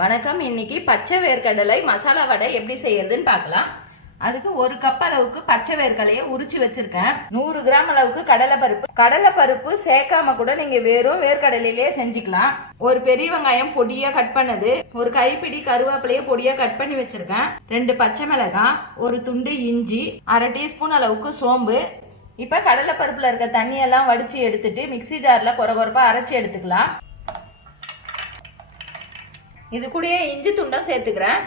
வணக்கம். இன்னைக்கு பச்சை வேர்க்கடலை மசாலா வடை எப்படி செய்யறதுன்னு பார்க்கலாம். அதுக்கு ஒரு கப் அளவுக்கு பச்சை வேர்க்கடலையை உரிச்சு வச்சிருக்கேன். நூறு கிராம் அளவுக்கு கடலை பருப்பு கடலை பருப்பு சேர்க்காம கூட நீங்க வெறும் வேர்க்கடலையிலேயே செஞ்சுக்கலாம். ஒரு பெரிய வெங்காயம் பொடியா கட் பண்ணது. ஒரு கைப்பிடி கருவேப்பிலையை பொடியா கட் பண்ணி வச்சிருக்கேன். ரெண்டு பச்சை மிளகாய் ஒரு துண்டு இஞ்சி அரை டீஸ்பூன் அளவுக்கு சோம்பு. இப்ப கடலை பருப்புல இருக்க தண்ணியெல்லாம் வடிச்சு எடுத்துட்டு மிக்ஸி ஜார்ல கொர கொரப்பா அரைச்சி எடுத்துக்கலாம். இது கூடயே இஞ்சி துண்டம் சேர்த்துக்கிறேன்.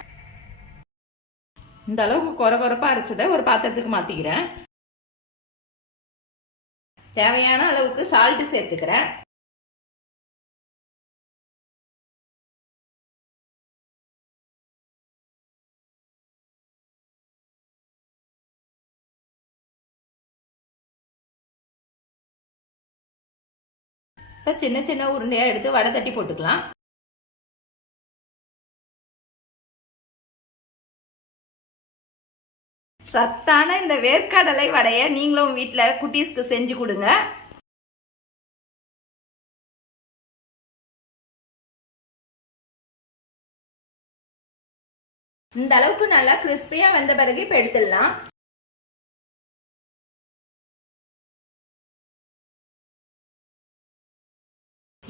இந்த அளவுக்கு கொர கொரப்பா அரைச்சதை ஒரு பாத்திரத்துக்கு மாத்திக்கிறேன். தேவையான அளவுக்கு சால்ட் சேர்த்துக்கிறேன். இப்போ சின்ன சின்ன உருண்டையா எடுத்து வடை தட்டி போட்டுக்கலாம். சத்தான இந்த வேர்க்கடலை வடையை நீங்களும் வீட்டில் குட்டீஸ்க்கு செஞ்சு கொடுங்க. இந்த அளவுக்கு நல்லா கிறிஸ்பியாக வந்த பிறகு இப்போ எடுத்துடலாம்.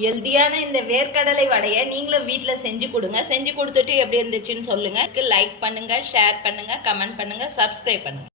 ஹெல்தியான இந்த வேர்க்கடலை வடையை நீங்களும் வீட்டில் செஞ்சு கொடுங்க. செஞ்சு கொடுத்துட்டு எப்படி இருந்துச்சுன்னு சொல்லுங்க. லைக் பண்ணுங்க ஷேர் பண்ணுங்க கமெண்ட் பண்ணுங்க சப்ஸ்கிரைப் பண்ணுங்க.